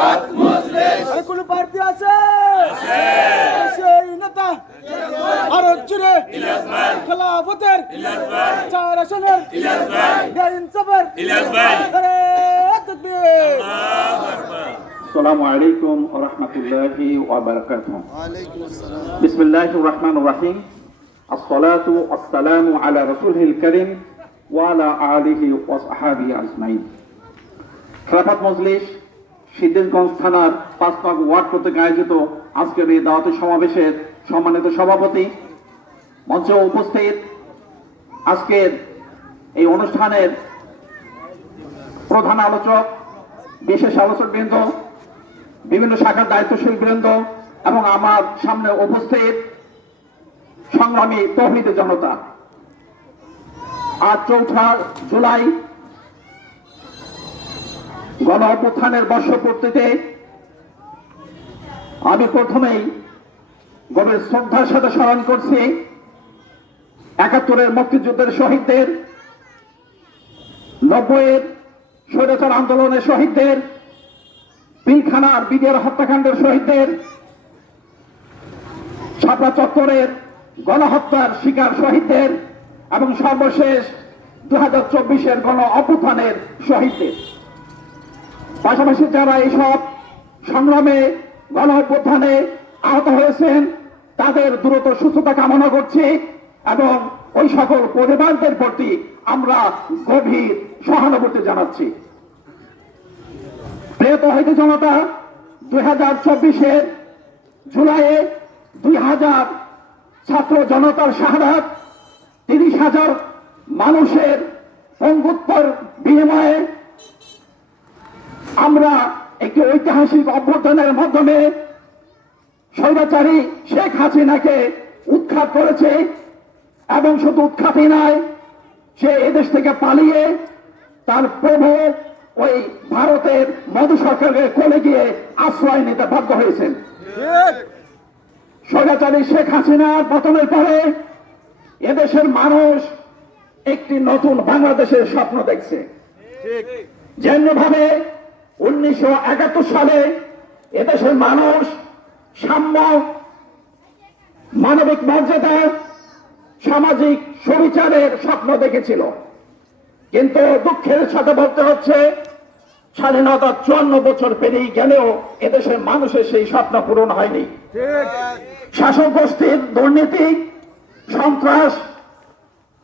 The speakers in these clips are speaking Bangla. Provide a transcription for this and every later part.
আরে কোন প্রার্থী আছে সেই নেতা আরো জুড়ে খেলাফতের চার আসনের ইনসাফের আরে তকবীর السلام عليكم ورحمة الله وبركاته بسم الله الرحمن الرحيم الصلاة والسلام على رسوله الكريم وعلى آله وصحبه أجمعين খেলাফত মজলিস সিদ্দিকগঞ্জ থানার পাঁচ নং ওয়ার্ড কর্তৃক আয়োজিত আজকের এই দাওয়াতি সমাবেশের সম্মানিত সভাপতি মঞ্চে উপস্থিত। আজকের এই অনুষ্ঠানের প্রধান আলোচক, বিশেষ আলোচক বৃন্দ বিভিন্ন শাখার দায়িত্বশীল বৃন্দ এবং আমার সামনে উপস্থিত সংগ্রামী তহিদ জনতা। আজ চৌঠা জুলাই গণ অভ্যুত্থানের বর্ষপূর্তিতে আমি প্রথমেই গভীর শ্রদ্ধার সাথে স্মরণ করছি একাত্তরের মুক্তিযুদ্ধের শহীদদের, নব্বইয়ের স্বৈরাচার আন্দোলনের শহীদদের, পিলখানার বিডিআর হত্যাকাণ্ডের শহীদদের ছাপড়া চত্বরের গণহত্যার শিকার শহীদদের এবং সর্বশেষ দু হাজার চব্বিশের গণ অভ্যুত্থানের শহীদদের। পাশাপাশি যারা এইসব সংগ্রামে গণ অভ্যুত্থানে আহত হয়েছেন, তাদের দ্রুত সুস্থতা কামনা করছি এবং ওই সকল পরিবারদের প্রতি আমরা গভীর সহানুভূতি জানাচ্ছি। প্রিয়ত তহিদি জনতা, দুই হাজার চব্বিশের জুলাইয়ে দুই হাজার ছাত্র জনতার শাহাদাত, তিরিশ হাজার মানুষের পঙ্গুত্তর বিনিময়ে আমরা একটি ঐতিহাসিক অভ্যর্থনের মাধ্যমে স্বৈরাচারী শেখ হাসিনাকে উৎখাত করেছে এবং শুধু উৎখাতই নয়, সে এদেশ থেকে পালিয়ে তার প্রভু ওই ভারতের মধু সরকারের কোলে গিয়ে আশ্রয় নিতে বাধ্য হয়েছেন। স্বৈরাচারী শেখ হাসিনার পতনের পরে এদেশের মানুষ একটি নতুন বাংলাদেশের স্বপ্ন দেখছে। যেমনভাবে উনিশশো একাত্তর সালে এদেশের মানুষ সাম্য, মানবিক মর্যাদা, সামাজিক সুবিচারের স্বপ্ন দেখেছিল। কিন্তু দুঃখের সাথে বলতে হচ্ছে, স্বাধীনতা চুয়ান্ন বছর পেরিয়ে গেলেও এদেশের মানুষের সেই স্বপ্ন পূরণ হয়নি। শাসক গোষ্ঠীর দুর্নীতি, সন্ত্রাস,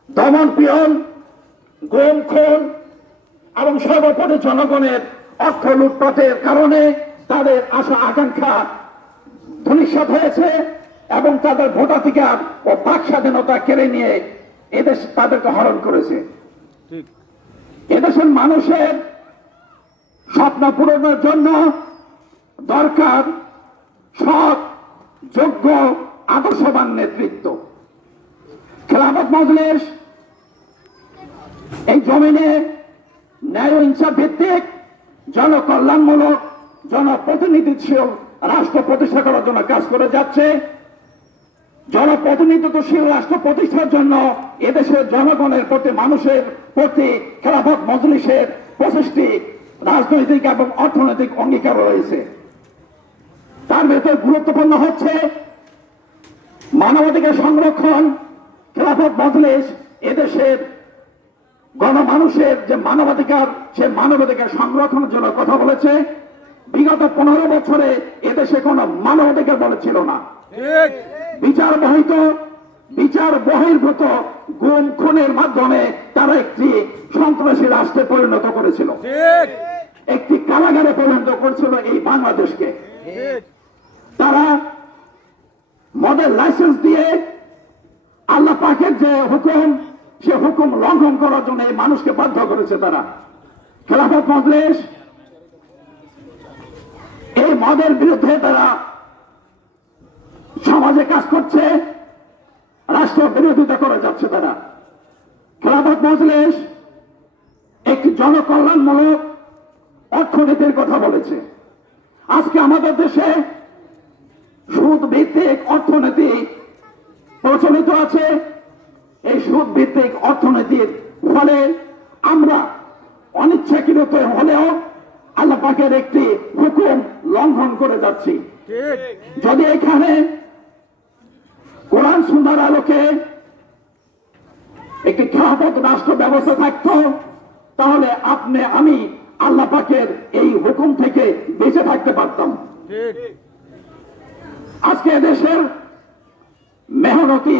দমন পিয়ন গুম, খুন এবং সর্বোপরি জনগণের অর্থ লুটপাটের কারণে তাদের আশা আকাঙ্ক্ষা ধূলিসাৎ হয়েছে এবং তাদের ভোটাধিকার ও বাক স্বাধীনতা কেড়ে নিয়ে এদেশ তাদেরকে হরণ করেছে। এদেশের মানুষের স্বপ্ন পূরণের জন্য দরকার সৎ যোগ্য আদর্শবান নেতৃত্ব। খেলাফত মজলিস এই জমিনে ন্যায় ইনসাফ ভিত্তিক জনকল্যাণমূলক জনপ্রতিনিধিশীল রাষ্ট্র প্রতিষ্ঠা করার জন্য কাজ করে যাচ্ছে। জনপ্রতিনিধিত্বশীল রাষ্ট্র প্রতিষ্ঠার জন্য এদেশের জনগণের প্রতি, মানুষের প্রতি খেলাফত মজলিসের প্রচেষ্টি রাজনৈতিক এবং অর্থনৈতিক অঙ্গীকার রয়েছে। তার ভেতর গুরুত্বপূর্ণ হচ্ছে মানবাধিকার সংরক্ষণ, খেলাফত মজলিস, এদেশের গণমানুষের যে মানবাধিকার সে মানবাধিকার সংরক্ষণের জন্য কথা বলেছে। বিগত পনেরো বছরে এদেশে কোনো মানবাধিকার বলে ছিল না। বিচার বহিত বিচার বহির্ভূত গুম খুনের মাধ্যমে তারা একটি সন্ত্রাসী রাষ্ট্রে পরিণত করেছিল। একটি কারাগারে পরিণত করেছিল এই বাংলাদেশকে। তারা মদের লাইসেন্স দিয়ে আল্লাহ পাকের যে হুকুম সে হুকুম লঙ্ঘন করার জন্য এই মানুষকে বাধ্য করেছে তারা। খেলাফত মজলিস, এই মদের বিরুদ্ধে তারা সমাজে কাজ করছে, রাষ্ট্র বিরোধিতা করে যাচ্ছে তারা। খেলাফত মজলিস একটি জনকল্যাণমূলক অর্থনীতির কথা বলেছে। আজকে আমাদের দেশে সুদ ভিত্তিক অর্থনীতি প্রচলিত আছে। সুদ ভিত্তিক অর্থনীতির ফলে আমরা অনিচ্ছাকৃত হলেও আল্লাহ পাকের একটি হুকুম লঙ্ঘন করে যাচ্ছি। যদি এখানে কোরআন সুন্দর আলোকে একটি খেলাপথ রাষ্ট্র ব্যবস্থা থাকতো তাহলে আপনি আমি আল্লাহ পাকের এই হুকুম থেকে বেঁচে থাকতে পারতাম। আজকে দেশের মেহনতি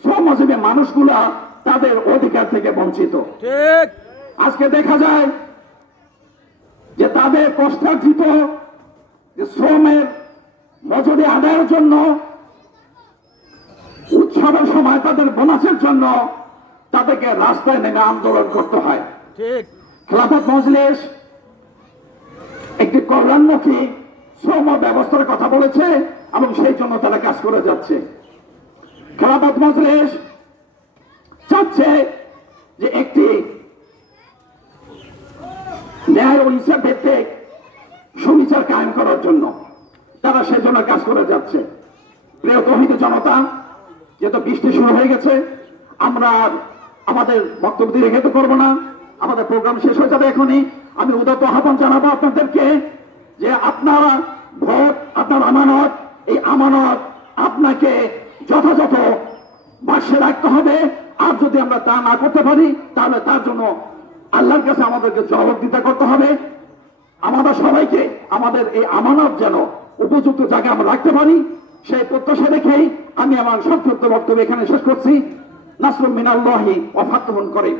শ্রমজীবী মানুষগুলা তাদের অধিকার থেকে বঞ্চিত। আজকে দেখা যায় যে তাদের কষ্টার্জিত শ্রমের মজুরি আদায়ের জন্য উৎসবের সময় তাদের বোনাসের জন্য তাদেরকে রাস্তায় নেমে আন্দোলন করতে হয়। খেলাফত মজলিস একটি কল্যাণমুখী শ্রম ব্যবস্থার কথা বলেছে এবং সেই জন্য তারা কাজ করে যাচ্ছে। খেলাফত মজলিস চাচ্ছে যে একটি ন্যায় ও হিসাব ভিত্তিক সুবিচার কায়েম করার জন্য তারা সেজন্য কাজ করে যাচ্ছে। প্রিয় তহিদ জনতা, যেহেতু বৃষ্টি শুরু হয়ে গেছে, আমরা আমাদের বক্তব্য দিয়ে রেখে তো করব না। আমাদের প্রোগ্রাম শেষ হয়ে যাবে এখনই। আমি উদত আহ্বান জানাব আপনাদেরকে যে আপনারা ভোট, আপনার আমানত, এই আমানত আপনাকে যথাযথ বাসে রাখতে হবে। আর যদি আমরা তা না করতে পারি, তাহলে তার জন্য আল্লাহর কাছে আমাদেরকে জবাবদিতা করতে হবে। আমাদের সবাইকে আমাদের এই আমানত যেন উপযুক্ত জায়গায় আমরা রাখতে পারি, সেই প্রত্যাশা রেখেই আমি আমার সংক্ষিপ্ত বক্তব্য এখানে শেষ করছি। নাসরুল মিনাল্লাহি অফাত্মন করে